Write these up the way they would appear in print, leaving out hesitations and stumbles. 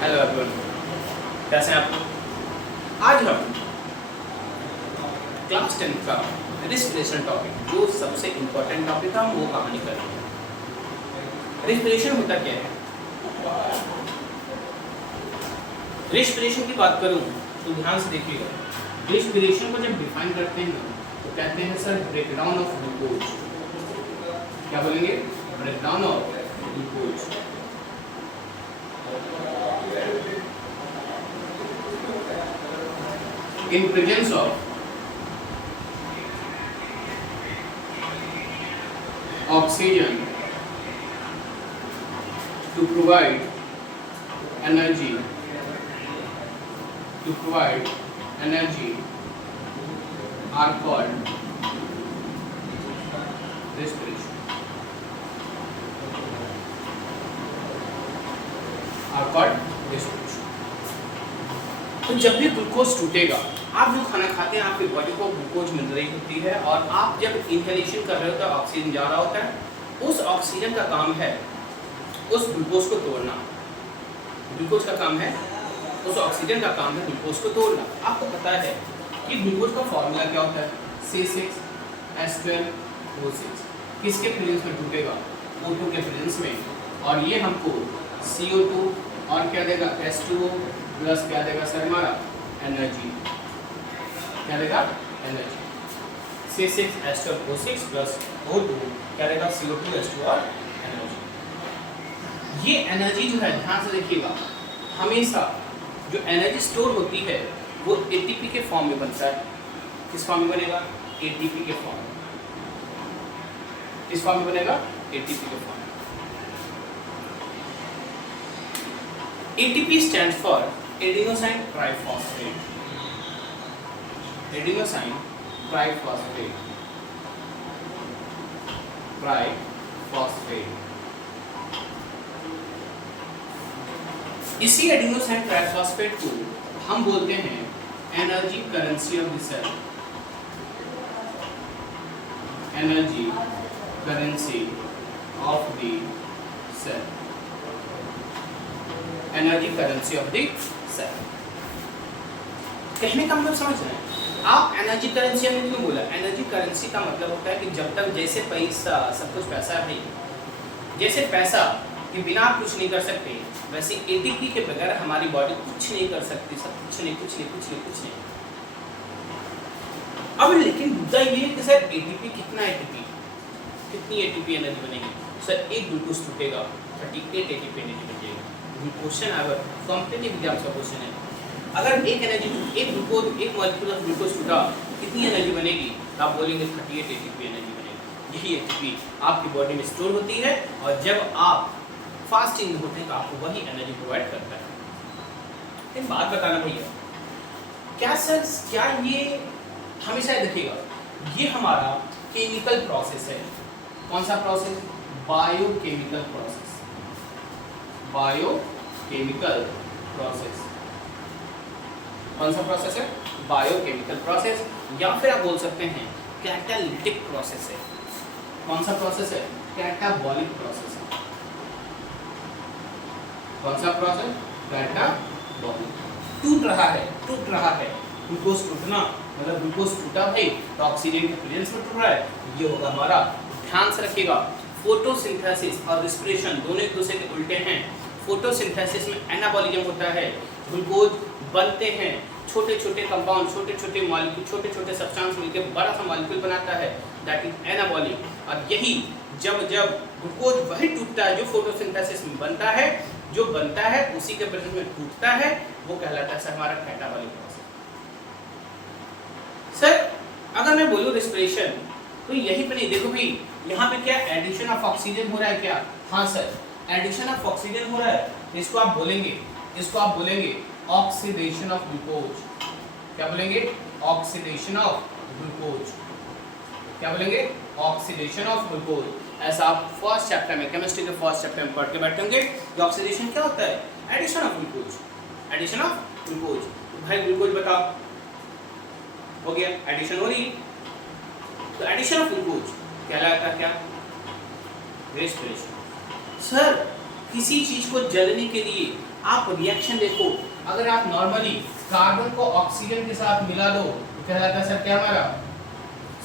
Hello everyone, कैसे हैं आप? आज हम क्लास 10 का रिस्पिरेशन टॉपिक, जो सबसे इम्पोर्टेंट टॉपिक है, हम वो कहानी करेंगे। रिस्पिरेशन होता क्या है? रिस्पिरेशन की बात करूं तो ध्यान से देखिएगा। रिस्पिरेशन को जब डिफाइन करते हैं तो कहते हैं सर ब्रेकडाउन ऑफ ग्लूकोज। क्या बोलेंगे? Breakdown of glucose. In presence of oxygen to provide energy are called respiration. तो जब भी ग्लूकोज टूटेगा, आप जो खाना खाते हैं आपकी बॉडी को ग्लूकोज मिल रही होती है, और आप जब इनहेलेशन कर रहे हो तो ऑक्सीजन जा रहा होता है। उस ऑक्सीजन का काम है उस ग्लूकोज को तोड़ना। ग्लूकोज का काम है, उस ऑक्सीजन का काम है ग्लूकोज को तोड़ना। आपको पता है कि ग्लूकोज का फॉर्मूला क्या होता है? C6H12O6। किसके प्रेजेंस में टूटेगा? O2 के प्रेजेंस में। और ये हमको CO2 और क्या देगा? H2O प्लस क्या देगा सर? हमारा एनर्जी। क्या देगा? एनर्जी। C6H12O6 प्लस O2 क्या देगा? CO2H2 और एनर्जी। ये एनर्जी जो है, ध्यान से देखिएगा, हमेशा जो एनर्जी स्टोर होती है वो एटीपी के फॉर्म में बनता है। किस फॉर्म में बनेगा? एटीपी के फॉर्म में। किस फॉर्म में बनेगा? एटीपी के फॉर्म में। ATP stands for adenosine triphosphate. Adenosine triphosphate. इसी एडिनोसाइन ट्राइफॉस्फेट को हम बोलते हैं energy currency of the cell. Energy currency of the cell. Energy currency of the cell. कहने का मतलब समझ रहे हैं आप? एनर्जी करेंसी हमने क्यों बोला? एनर्जी करेंसी का मतलब होता है कि जब तक, जैसे पैसा, सब कुछ पैसा है भाई, जैसे पैसा के बिना आप कुछ नहीं कर सकते, वैसे एटीपी के बगैर हमारी बॉडी कुछ नहीं कर सकती। सब कुछ नहीं। अब लेकिन मुद्दा ये है कि सर एटीपी कितनी एटीपी एनर्जी बनेगी? सर एक ग्लूकोज टूटेगा 38 एटीपी एनर्जी बन जाएगी। क्वेश्चन आवर कॉम्पिटिटिव एग्जाम्स का क्वेश्चन है, अगर एक मॉलिक्यूल ऑफ ग्लूकोज टूटा, कितनी एनर्जी बनेगी? तो आप बोलेंगे 38 एटीपी एनर्जी बनेगी। यही एटीपी आपकी बॉडी में स्टोर होती है, और जब आप फास्टिंग में होते हैं तो आपको वही एनर्जी प्रोवाइड करता है। एक बात बताना भैया, क्या ये हमेशा देखिएगा, ये हमारा केमिकल प्रोसेस है। कौन सा process? Biochemical process. Biochemical process. कौन सा प्रोसेस है? बायोकेमिकल प्रोसेस, या फिर आप बोल सकते हैं कैटालिटिक प्रोसेस है। कौन सा प्रोसेस है? कैटाबॉलिक प्रोसेस है। कौन सा प्रोसेस? कैटाबॉलिक। टूट रहा है। ग्लूकोज टूटना मतलब ग्लूकोज टूटा भाई तो ऑक्सीजन के प्रेजेंस में टूट रहा है, ये होगा हमारा। ध्यान से रखिएगा, फोटोसिंथेसिस और रिस्पिरेशन दोनों एक दूसरे के उल्टे हैं। फोटोसिंथेसिस में एनाबॉलिज्म होता है, ग्लूकोज बनते हैं, छोटे छोटे कंपाउंड, छोटे छोटे मॉलिक्यूल, छोटे छोटे सब्सटेंस मिलकर बड़ा सा मॉलिक्यूल बनाता है, दैट इज एनाबॉलिक। और यही जब ग्लूकोज वही टूटता है जो फोटोसिंथेसिस में बनता है, जो बनता है उसी के प्रेजेंस में टूटता है, वो कहलाता है सर हमारा कैटाबॉलिक प्रोसेस। सर अगर मैं बोलूं रिस्पिरेशन, तो यही पे नहीं, देखो भाई यहाँ पे क्या एडिशन ऑफ ऑक्सीजन हो रहा है क्या? हाँ सर, एडिशन ऑफ ऑक्सीजन हो रहा है। इसको आप बोलेंगे ऑक्सीडेशन ऑफ ग्लूकोज। क्या बोलेंगे? Oxidation of glucose. क्या बोलेंगे? Oxidation of glucose. ऐसा आप फर्स्ट चैप्टर में, केमिस्ट्री के फर्स्ट चैप्टर में पढ़ के बैठेंगे कि ऑक्सीडेशन क्या होता है? Addition of glucose. तो भाई ग्लूकोज बताओ, हो गया, एडिशन हो रही। तो एडिशन ऑफ ग्लूकोज कहलाता क्या? रेस्पिरेशन। सर किसी चीज को जलने के लिए आप रिएक्शन देखो, अगर आप नॉर्मली कार्बन को ऑक्सीजन के साथ मिला दो तो कहलाता है सर क्या हमारा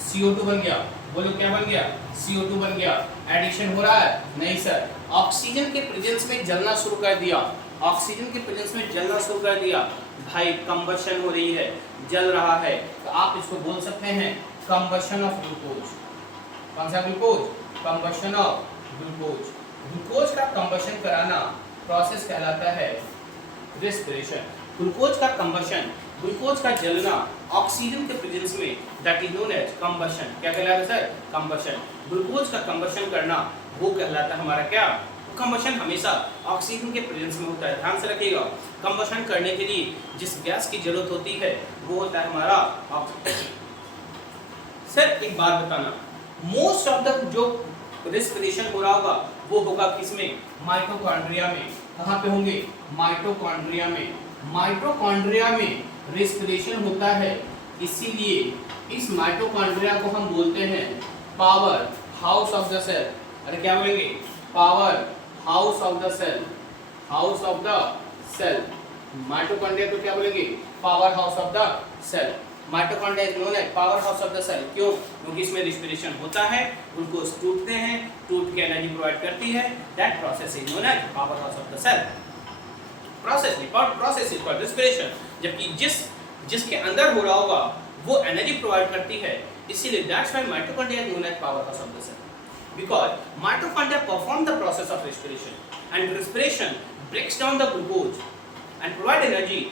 CO2 बन गया। बोलो क्या बन गया? CO2 बन गया। एडिशन हो रहा है? नहीं सर, ऑक्सीजन के प्रेजेंस में जलना शुरू कर दिया, ऑक्सीजन के प्रेजेंस में जलना शुरू कर दिया भाई, कंबशन हो रही है, जल रहा है, तो आप इसको बोल सकते हैं कंबशन ऑफ ग्लूकोज। कौन सा glucose? Combustion of glucose. Glucose का कंबशन कराना प्रोसेस कहलाता है रेस्पिरेशन। ग्लूकोज का कंबशन, ग्लूकोज का जलना ऑक्सीजन के प्रेजेंस में, that is known as combustion. क्या कहलाता है सर? कंबशन। ग्लूकोज का कंबशन करना वो कहलाता है हमारा क्या? कंबशन हमेशा ऑक्सीजन के प्रेजेंस में होता है, ध्यान से रखिएगा। कंबशन करने के लिए जिस गैस की जरूरत होती है वो होता है हमारा ऑक्सीजन। सर एक बात बताना, मोस्ट ऑफ द जो रेस्पिरेशन हो रहा होगा वो होगा किसमें? माइटोकॉन्ड्रिया में। कहाँ पे होंगे? माइटोकॉन्ड्रिया में। माइटोकॉन्ड्रिया में रेस्पिरेशन होता है, इसीलिए इस माइटोकॉन्ड्रिया को हम बोलते हैं power house of the cell. अरे क्या बोलेंगे? Power house of the cell. House of the cell. Mitochondria को क्या बोलेंगे? Power house of the cell. Mitochondria is known as power house of the cell. क्यों? क्योंकि इसमें रेस्पिरेशन होता है, ग्लूकोज टूटते हैं, टूट के एनर्जी प्रोवाइड करती है, that process is known as power house of the cell. Process is called respiration. जबकि जिसके अंदर हो रहा होगा वो एनर्जी प्रोवाइड करती है, इसीलिए that's why mitochondria is known as power house of the cell, because mitochondria perform the process of respiration, and respiration breaks down the glucose and provide energy.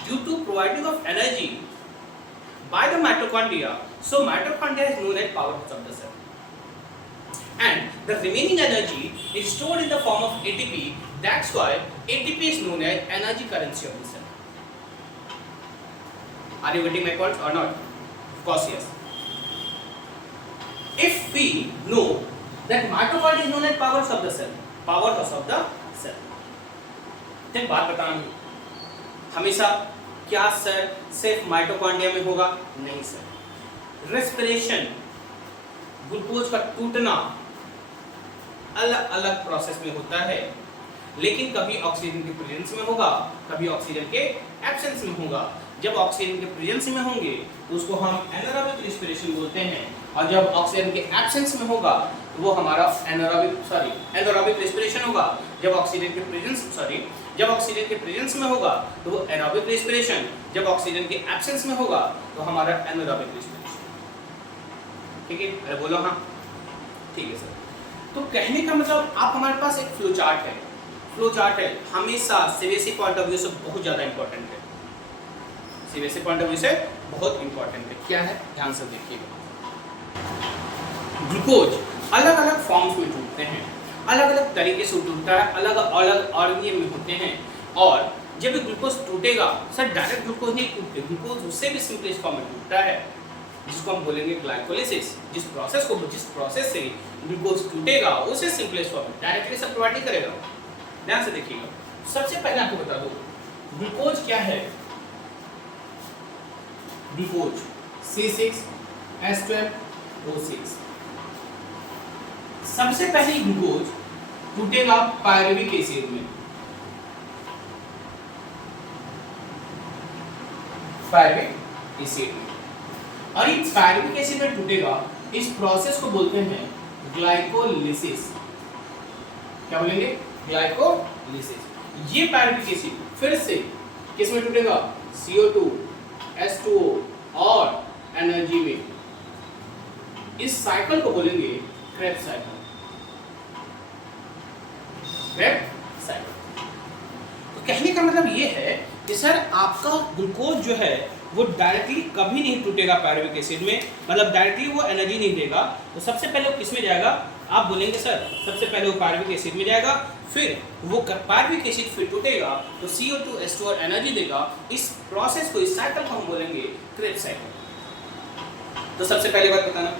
Due to providing of energy by the mitochondria, so mitochondria is known as powerhouse of the cell, and the remaining energy is stored in the form of ATP. That's why ATP is known as energy currency of the cell. Are you getting my point or not? Of course yes. If we know that mitochondria is known as powerhouse of the cell, powerhouse of the cell, एक बात बताना, हमेशा क्या sir सिर्फ mitochondria में होगा? नहीं sir, respiration, glucose का टूटना अलग अलग प्रोसेस में होता है, लेकिन कभी ऑक्सीजन के प्रेजेंस में होगा, कभी ऑक्सीजन के एब्सेंस में होगा। जब ऑक्सीजन के प्रेजेंस में होंगे तो उसको हम एनारोबिक रेस्पिरेशन बोलते हैं, और जब ऑक्सीजन के एब्सेंस में होगा तो वो हमारा एनारोबिक रेस्पिरेशन होगा। जब ऑक्सीजन के प्रेजेंस में होगा तो वो एरोबिक रेस्पिरेशन, जब ऑक्सीजन के एब्सेंस में होगा तो हमारा एनारोबिक रेस्पिरेशन। ठीक है? अरे बोलो हाँ, ठीक है सर। तो कहने का मतलब आप हमारे पास एक फ्लो चार्ट है, हमेशा सीबीएसई पॉइंट ऑफ व्यू से बहुत ज़्यादा इंपॉर्टेंट है, सीबीएसई पॉइंट ऑफ व्यू से बहुत इंपॉर्टेंट है। क्या है? ध्यान से देखिएगा। ग्लूकोज अलग अलग फॉर्म्स में टूटते हैं, अलग अलग तरीके से टूटता है, अलग अलग ऑर्गेनियम में होते हैं, और जब ग्लूकोज टूटेगा सर डायरेक्ट ग्लूकोज नहीं टूटते, ग्लूकोज उससे भी सिंपलेस्ट फॉर्म में टूटता है, जिसको हम बोलेंगे ग्लाइकोलिसिस। जिस प्रोसेस से ग्लूकोज टूटेगा उसे सिंपलेस्ट फॉर्म में डायरेक्टली सब प्रोवाइड नहीं करेगा। ध्यान से देखिएगा। सबसे पहले आपको बता दो ग्लूकोज क्या है। Glucose C6H12O6। सबसे पहले ग्लूकोज टूटेगा पायरुविक एसिड में, और ये पायरुविक एसिड में टूटेगा। इस प्रोसेस को बोलते हैं ग्लाइकोलिसिस। क्या बोलेंगे? ग्लाइकोलिसिस। ये पायरुविक एसिड फिर से किस में टूटेगा? CO2, H2O और एनर्जी में। इस साइकिल को बोलेंगे क्रेब्स साइकिल। तो कहने का मतलब ये है कि सर आपका ग्लूकोज जो है वो डायरेक्टली कभी नहीं टूटेगा पायरुविक एसिड में, मतलब डायरेक्टली वो एनर्जी नहीं देगा। तो सबसे पहले वो किस में जाएगा? आप बोलेंगे सर सबसे पहले वो पायरुविक एसिड में जाएगा, फिर वो पायरुविक एसिड फिर टूटेगा तो CO2, H2 और एनर्जी देगा। इस प्रोसेस को, इस साइकिल को हम बोलेंगे क्रेब्स साइकिल। तो सबसे पहले बात बताना,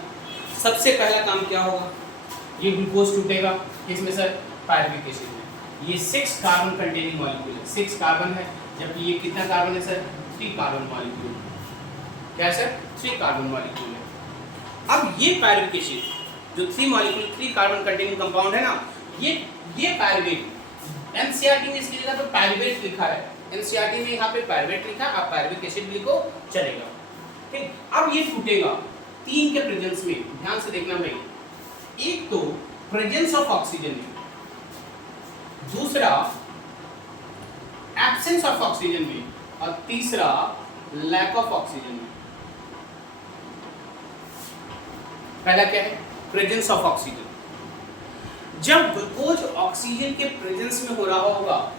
सबसे पहला काम क्या होगा? ये ग्लूकोज टूटेगा किसमें सर? पायरुविक एसिड में। ये 6 कार्बन कंटेनिंग मॉलिक्यूल है, 6 कार्बन है, जबकि ये कितना कार्बन है सर? 3 carbon molecule. क्या है सर? 3 कार्बन मॉलिक्यूल है। अब ये पायरुविक एसिड जो 3 कार्बन कंटेनिंग कंपाउंड है ना, ये पायरुविक एनसीईआरटी में इसकी जगह पे पायरुवेट लिखा है, एनसीईआरटी में यहाँ पे पायरुवेट लिखा है, आप पायरुविक एसिड लिखो चलेगा। ठीक, अब ये टूटेगा 3 के प्रेजेंस में, ध्यान से देखना भाई। एक तो प्रेजेंस ऑफ ऑक्सीजन में, दूसरा एब्सेंस ऑफ ऑक्सीजन में, और तीसरा लैक ऑफ ऑक्सीजन में। पहला क्या है? Presence of oxygen. जब ग्लूकोज ऑक्सीजन के प्रेजेंस में हो रहा होगा,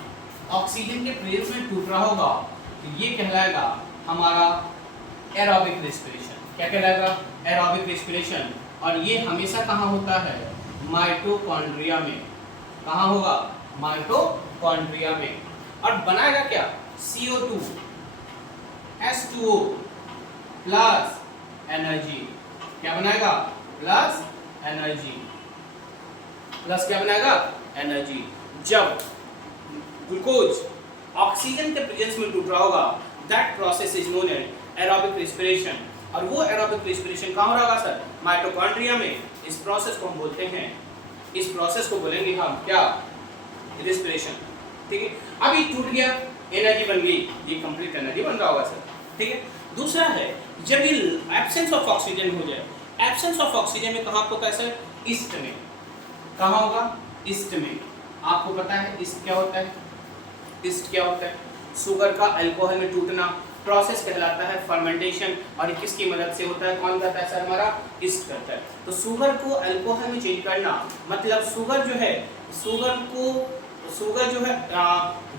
ऑक्सीजन के प्रेजेंस में टूट रहा होगा, तो ये कहलाएगा हमारा एरोबिक रेस्पिरेशन। क्या कहलाएगा? Aerobic respiration. और ये हमेशा कहाँ होता है? माइटोकॉन्ड्रिया में। कहाँ होगा? माइटोकॉन्ड्रिया में। और बनाएगा क्या? CO2 H2O plus energy. क्या बनाएगा? Plus energy. प्लस क्या बनाएगा? एनर्जी। जब ग्लूकोज ऑक्सीजन के प्रेजेंस में टूट रहा होगा, that process is known as aerobic respiration. और वो एरोबिक रेस्पिरेशन कहाँ हो रहा होगा सर? माइटोकॉन्ड्रिया में। इस प्रोसेस को हम बोलते हैं, इस प्रोसेस को बोलेंगे हम क्या? रेस्पिरेशन। ठीक है, अब ये टूट गया, एनर्जी बन गई, ये कंप्लीट एनर्जी बन रहा होगा सर। ठीक है। दूसरा है, जब ये एब्सेंस ऑफ ऑक्सीजन हो जाए, एब्सेंस ऑफ ऑक्सीजन में कहाँ होता है सर? ईस्ट में। कहाँ होगा? ईस्ट में। आपको पता है ईस्ट क्या होता है? ईस्ट क्या होता है? शुगर का अल्कोहल में टूटना, प्रोसेस कहलाता है फर्मेंटेशन। और ये किसकी मदद से होता है? कौन करता है सर? हमारा ईस्ट करता है। तो शुगर को अल्कोहल में चेंज करना मतलब शुगर जो है, शुगर जो है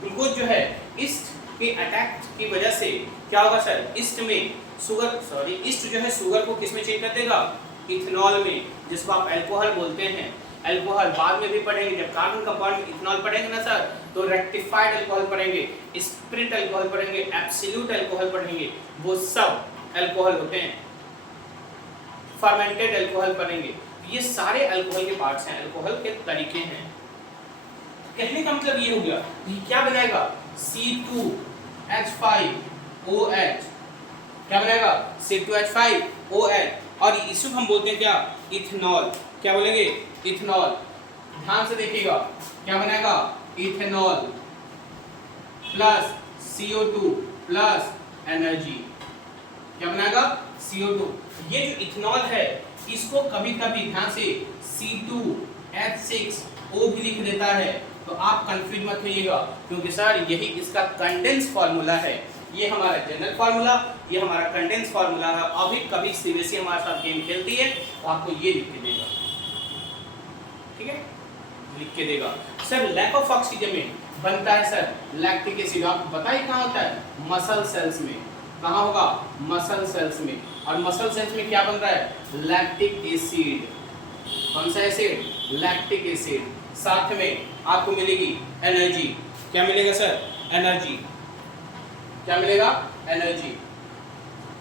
ग्लूकोज जो है, ईस्ट के अटैक की वजह से क्या होगा सर? ईस्ट में शुगर ईस्ट जो है शुगर को किस में चेंज कर देगा? इथेनॉल में, जिसको आप अल्कोहल बोलते हैं। अल्कोहल बाद में भी पढ़ेंगे, जब कार्बन कंपाउंड में इथेनॉल पढ़ेंगे ना सर, तो रेक्टिफाइड अल्कोहल पढ़ेंगे, स्प्रिट अल्कोहल पढ़ेंगे, एब्सोल्यूट अल्कोहल पढ़ेंगे, वो सब अल्कोहल होते हैं। फर्मेंटेड अल्कोहल पढ़ेंगे, ये सारे अल्कोहल के पार्ट्स हैं, अल्कोहल के तरीके हैं। कहने का मतलब ये हो गया, ये क्या बनाएगा? C2H5OH। क्या बनाएगा? C2H5OH। और इसी को हम बोलते हैं क्या? इथेनॉल। क्या बोलेंगे? इथेनॉल। ध्यान से देखिएगा, क्या बनाएगा? Ethanol plus CO2 plus energy. क्या बनाएगा? CO2। ये जो इथेनॉल है, इसको कभी कभी ध्यान से C2H6O भी लिख देता है, तो आप कंफ्यूज मत होइएगा, क्योंकि सर यही इसका कंडेंस फार्मूला है। ये हमारा जनरल फार्मूला, ये हमारा कंडेंस फार्मूला है। अभी कभी सीबीएसई हमारे साथ गेम खेलती है तो आपको ये लिख के देगा, ठीक है, लिख के देगा। सर लैक ऑफ ऑक्सीजन में बनता है सर लैक्टिक एसिड। आपको बताइए कहाँ होता है? मसल सेल्स में। कहाँ होगा? मसल सेल्स में। और मसल सेल्स में क्या बन रहा है? Lactic acid. कौन सा एसिड? Lactic acid. साथ में आपको मिलेगी एनर्जी। क्या मिलेगा सर? एनर्जी। क्या मिलेगा? एनर्जी।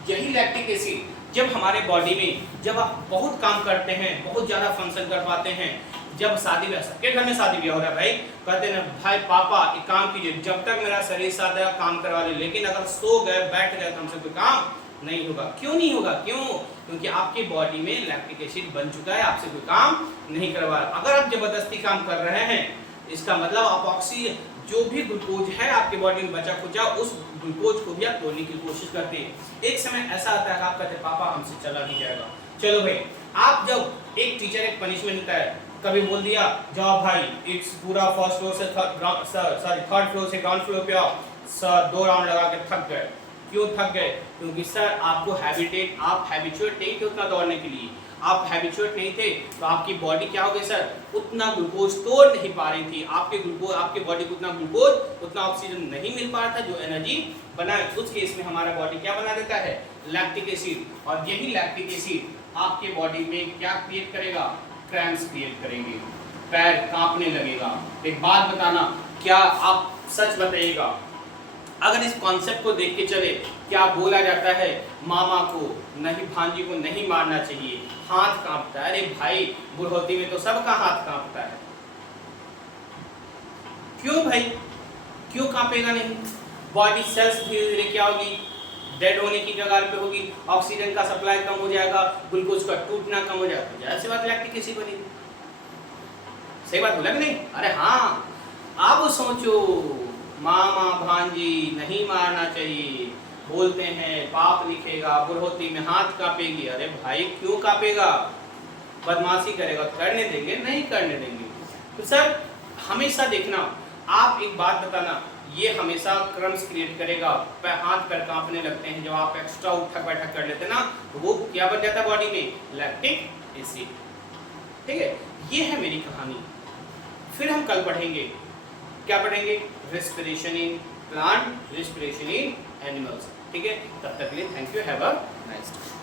यही लैक्टिक एसिड जब हमारे बॉडी में, जब आप बहुत काम करते हैं, बहुत ज़्यादा फंक्शन कर पाते हैं, जब शादी ब्याह, सबके घर में शादी ब्याह हो रहा है भाई, कहते हैं भाई पापा एक काम कीजिए, जब तक मेरा शरीर साथ है काम करवा ले, लेकिन अगर सो गए बैठ गए तो हमसे कोई काम नहीं होगा। क्यों नहीं होगा? क्यों? क्योंकि आपकी बॉडी में लैक्टिक एसिड बन चुका है, आपसे कोई काम नहीं करवा रहा। अगर आप जबरदस्ती काम कर रहे हैं, इसका मतलब आप ऑक्सीजन, जो भी ग्लूकोज है आपके बॉडी में बचा खुचा, उस ग्लूकोज को भी आप तोड़ने की कोशिश करते हैं। एक समय ऐसा आता है कि आप कहते हैं पापा हमसे चला नहीं जाएगा। चलो भाई, आप जब एक टीचर एक पनिशमेंट देता है, कभी बोल दिया जाओ भाई इट्स पूरा फर्स्ट फ्लोर से थर्ड फ्लोर से ग्राउंड फ्लोर पे आओ, सर 2 राउंड लगा के थक गए। क्यों थक गए? क्योंकि सर आपको आप हैबिचुएट नहीं थे उतना दौड़ने के लिए, आप हैबिचुएट नहीं थे, तो आपकी बॉडी क्या हो गई सर? उतना ग्लूकोज तोड़ नहीं पा रही थी। आपके बॉडी को उतना ग्लूकोज, उतना ऑक्सीजन नहीं मिल पा रहा था जो एनर्जी बनाए। उस केस में हमारा बॉडी क्या बना देता है? Lactic acid. और यही लैक्टिक एसिड आपके बॉडी में क्या क्रिएट करेगा? क्रैम्प्स क्रिएट करेंगे, पैर कांपने लगेगा। एक बात बताना, क्या आप सच बताइएगा, अगर इस कॉन्सेप्ट को देख के चले, क्या बोला जाता है मामा को नहीं, भांजी को नहीं मारना चाहिए, हाथ कांपता है। अरे भाई बुढ़ौती में तो सबका हाथ कांपता है। क्यों भाई? क्यों कांपेगा नहीं? बॉडी सेल्स धीरे धीरे क्या होगी? डेड होने की कगार पे होगी, ऑक्सीजन का सप्लाई कम हो जाएगा, ग्लूकोज का टूटना कम हो जाएगा, तो जाहिर सी बात लैक्टिक एसिड बनेगी। सही बात बोला कि नहीं? अरे हाँ, अब सोचो, मामा भांजी नहीं मारना चाहिए, बोलते हैं पाप लिखेगा, बुढ़ोती में हाथ कांपेगी। अरे भाई क्यों कांपेगा? बदमाशी करेगा तो करने देंगे? नहीं करने देंगे। तो सर हमेशा देखना, आप एक बात बताना, ये हमेशा क्रम्स क्रिएट करेगा, हाथ पैर कांपने लगते हैं, जब आप एक्स्ट्रा उठक बैठक कर लेते ना, तो वो क्या बन जाता है बॉडी में? Lactic acid. ठीक है, ये है मेरी कहानी। फिर हम कल पढ़ेंगे, क्या पढ़ेंगे? Respiration in plant, respiration in animals. ठीक है, तब तक के लिए thank you, have a nice day.